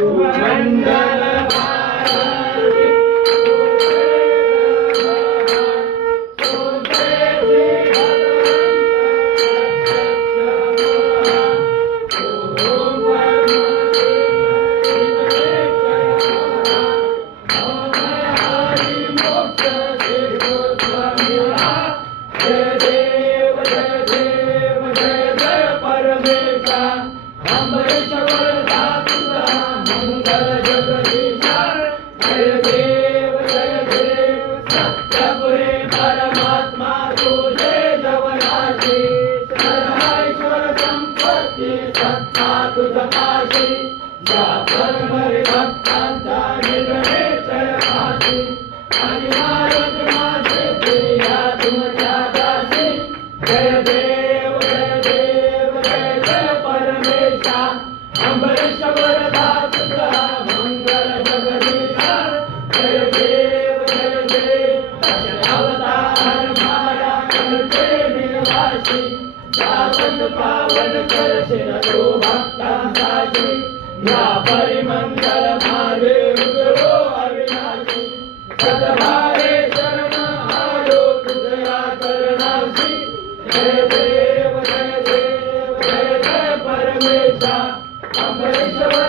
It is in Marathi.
मंगल पावन करशील तू भक्तांसाठी या परिमंगल मार्गे उतरो अविनाशी सद्भावे शरण आलो तुझ्या चरणाशी जय देव जय देव जय जय परमेशा अमरेश्वर